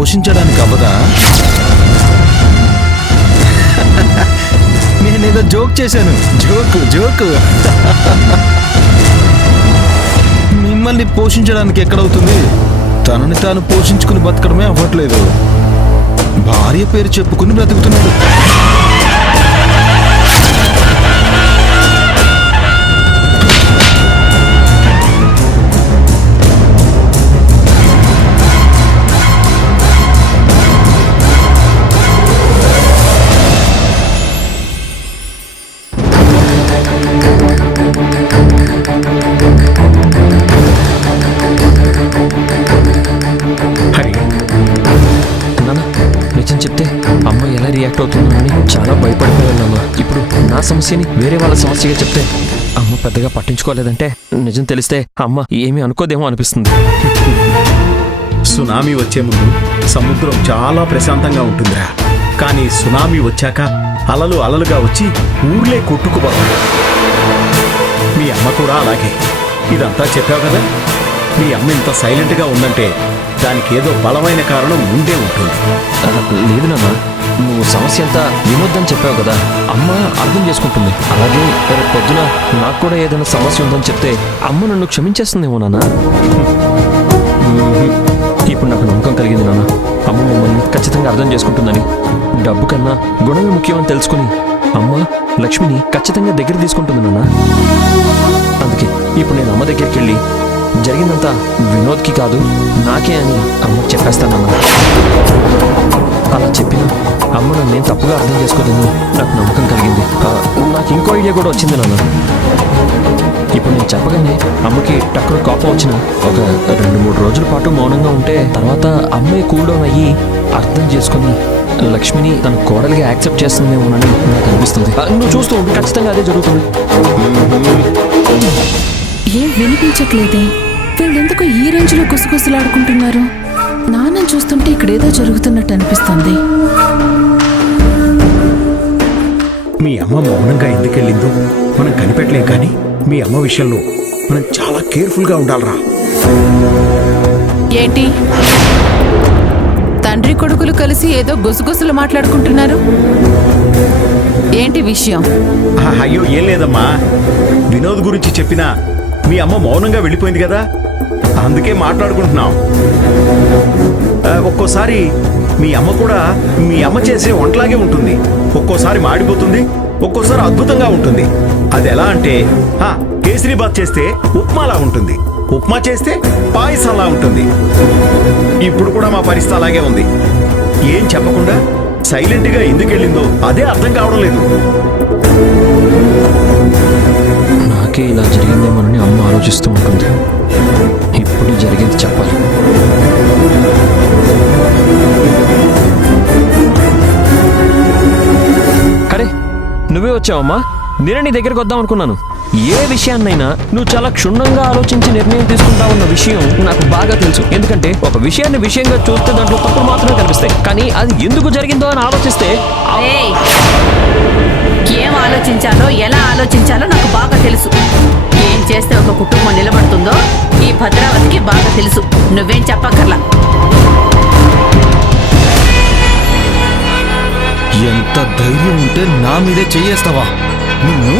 పోషించడానికి అవ్వదా? నేనేదో జోక్ చేశాను. జోకు. మిమ్మల్ని పోషించడానికి ఎక్కడవుతుంది? తనని తాను పోషించుకుని బతకడమే అవ్వట్లేదు. భార్య పేరు చెప్పుకుని బ్రతుకుతున్నాడు. చెప్తే అమ్మ ఎలా రియాక్ట్ అవుతుందని చాలా భయపడిపోయానమ్మా. ఇప్పుడు నా సమస్యని వేరే వాళ్ళ సమస్యగా చెప్తే అమ్మ పెద్దగా పట్టించుకోలేదంటే నిజం తెలిస్తే అమ్మ ఏమీ అనుకోదేమో అనిపిస్తుంది. సునామీ వచ్చే ముందు సముద్రం చాలా ప్రశాంతంగా ఉంటుందిరా. కానీ సునామీ వచ్చాక అలలు అలలుగా వచ్చి ఊర్లే కొట్టుకుపోతాయి. మీ అమ్మ కూడా అలాగే. ఇదంతా చెప్పావు కదా. మీ అమ్మ ఇంత సైలెంట్గా ఉందంటే దానికి ఏదో బలమైన కారణం ఉండే ఉంటుంది. లేదు నాన్న, నువ్వు సమస్య అంతా వినొద్దని చెప్పావు కదా. అమ్మ అర్థం చేసుకుంటుంది. అలాగే రేపు పొద్దున నాకు కూడా ఏదైనా సమస్య ఉందని చెప్తే అమ్మ నన్ను క్షమించేస్తుందేమో నాన్న. ఇప్పుడు నాకు నమ్మకం కలిగింది నాన్న. అమ్మ మమ్మల్ని ఖచ్చితంగా అర్థం చేసుకుంటుందని. డబ్బు కన్నా గుణమే ముఖ్యమని తెలుసుకుని అమ్మ లక్ష్మిని ఖచ్చితంగా దగ్గర తీసుకుంటుంది నాన్న. అందుకే ఇప్పుడు నేను అమ్మ దగ్గరికి వెళ్ళి జరిగిందంతా వినోద్కి కాదు నాకే అని అమ్మకు చెప్పేస్తానన్నా. అలా చెప్పిన అమ్మ నన్ను నేను తప్పుగా అర్థం చేసుకోదని నాకు నమ్మకం కలిగింది. నాకు ఇంకో ఐడియా కూడా వచ్చింది నాన్న. ఇప్పుడు నేను చెప్పగానే అమ్మకి టక్కున కోపం వచ్చిన ఒక 2-3 రోజుల పాటు మౌనంగా ఉంటే తర్వాత అమ్మాయి కూల్ డౌన్ అయ్యి అర్థం చేసుకుని లక్ష్మిని తన కోడలిగా యాక్సెప్ట్ చేస్తుందేమోనని నాకు అనిపిస్తుంది. నువ్వు చూస్తూ ఉంటే ఖచ్చితంగా అదే జరుగుతుంది. ఏం వినిపించట్లేదే? వీళ్ళెందుకు ఈ రేంజ్లో గుసగుసలాడుకుంటున్నారు? నాన్నని చూస్తుంటే ఇక్కడేదో జరుగుతున్నట్టు అనిపిస్తుంది. మీ అమ్మ మౌనంగా ఎందుకెళ్ళిందో మనం కనిపెట్టలేం. కానీ మీ అమ్మ విషయంలో మనం చాలా కేర్ఫుల్గా ఉండాలిరా. ఏంటి తండ్రి కొడుకులు కలిసి ఏదో గుసగుసలు మాట్లాడుకుంటున్నారు? ఏంటి విషయం? అయ్యో ఏం లేదమ్మా. వినోద్ గురించి చెప్పినా మీ అమ్మ మౌనంగా వెళ్ళిపోయింది కదా, అందుకే మాట్లాడుకుంటున్నాం. ఒక్కోసారి మీ అమ్మ కూడా మీ అమ్మ చేసే వంటలాగే ఉంటుంది. ఒక్కోసారి మాడిపోతుంది, ఒక్కోసారి అద్భుతంగా ఉంటుంది. అది ఎలా అంటే కేసరీబాత్ చేస్తే ఉప్మాలా ఉంటుంది, ఉప్మా చేస్తే పాయసంలా ఉంటుంది. ఇప్పుడు కూడా మా పరిస్థితి అలాగే ఉంది. ఏం చెప్పకుండా సైలెంట్గా ఎందుకెళ్ళిందో అదే అర్థం కావడం లేదు. నాకే ఇలా జరిగిందేమోనని అమ్మ ఆలోచిస్తూ ఉంటుంది. ఇప్పుడు జరిగింది చెప్పాలి. అరే నువ్వే వచ్చావమ్మా. నేనే నీ దగ్గరికి వద్దాం అనుకున్నాను. ఏ విషయాన్నైనా నువ్వు చాలా క్షుణ్ణంగా ఆలోచించి నిర్ణయం తీసుకుంటావన్న విషయం నాకు బాగా తెలుసు. ఎందుకంటే ఒక విషయాన్ని విషయంగా చూస్తే దాంట్లో తప్పులు మాత్రమే కనిపిస్తాయి. కానీ అది ఎందుకు జరిగిందో అని ఆలోచిస్తే ఏం ఆలోచించాలో ఎలా ఆలోచించాలో నాకు బాగా తెలుసు. ఏం చేస్తే ఒక కుటుంబం నిలబడుతుందో ఈ భద్రావతికి బాగా తెలుసు. నువ్వేం చెప్పక్కర్లా. ఎంత ధైర్యం ఉంటే నా మీదే చెయ్యేస్తావా? నువ్వు